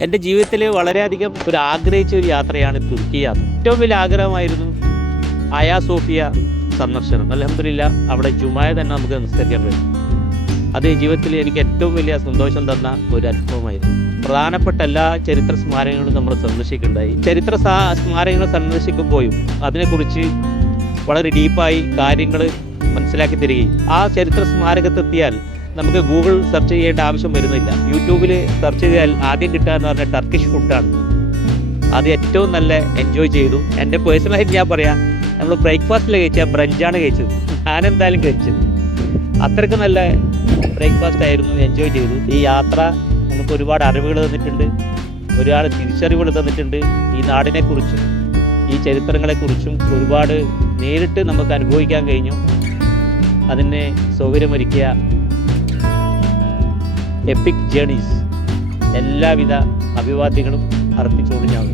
എൻ്റെ ജീവിതത്തിൽ വളരെയധികം ആഗ്രഹിച്ച ഒരു യാത്രയാണ് തുർക്കി യാത്ര. ഏറ്റവും വലിയ ആഗ്രഹമായിരുന്നു അയാ സോഫിയ സന്ദർശനം. അൽഹംദുലില്ലാ അവിടെ ജുമായ തന്നെ നമുക്ക് നിസ്കരിക്കാൻ കഴിയും. അത് ജീവിതത്തിൽ എനിക്ക് ഏറ്റവും വലിയ സന്തോഷം തന്ന ഒരു അനുഭവമായിരുന്നു. പ്രധാനപ്പെട്ട എല്ലാ ചരിത്ര സ്മാരകങ്ങളും നമ്മൾ സന്ദർശിക്കുകയുണ്ടായി. ചരിത്ര സ്മാരകങ്ങൾ സന്ദർശിക്കുമ്പോഴും അതിനെക്കുറിച്ച് വളരെ ഡീപ്പായി കാര്യങ്ങൾ മനസ്സിലാക്കി തരികയും ആ ചരിത്ര സ്മാരകത്തെത്തിയാൽ നമുക്ക് ഗൂഗിൾ സെർച്ച് ചെയ്യേണ്ട ആവശ്യം വരുന്നില്ല. യൂട്യൂബിൽ സെർച്ച് ചെയ്താൽ ആദ്യം കിട്ടുക എന്ന് പറഞ്ഞാൽ ടർക്കിഷ് ഫുഡാണ്. അത് ഏറ്റവും നല്ല എൻജോയ് ചെയ്തു. എൻ്റെ പേഴ്സണലായിട്ട് ഞാൻ പറയാം, നമ്മൾ ബ്രേക്ക്ഫാസ്റ്റിൽ കഴിച്ചാൽ ബ്രഞ്ചാണ് കഴിച്ചത്. ഞാനെന്തായാലും കഴിച്ചത് അത്രയ്ക്ക് നല്ല ബ്രേക്ക്ഫാസ്റ്റ് ആയിരുന്നു. എൻജോയ് ചെയ്തു. ഈ യാത്ര നമുക്ക് ഒരുപാട് അറിവുകൾ തന്നിട്ടുണ്ട്, ഒരുപാട് തിരിച്ചറിവുകൾ തന്നിട്ടുണ്ട്. ഈ നാടിനെക്കുറിച്ചും ഈ ചരിത്രങ്ങളെക്കുറിച്ചും ഒരുപാട് നേരിട്ട് നമുക്ക് അനുഭവിക്കാൻ കഴിഞ്ഞു. അതിന് സൗകര്യമൊരുക്കിയ എപ്പിക് ജേണീസ് എല്ലാവിധ അഭിവാദ്യങ്ങളും അർപ്പിച്ചുകൊണ്ട് ഞാൻ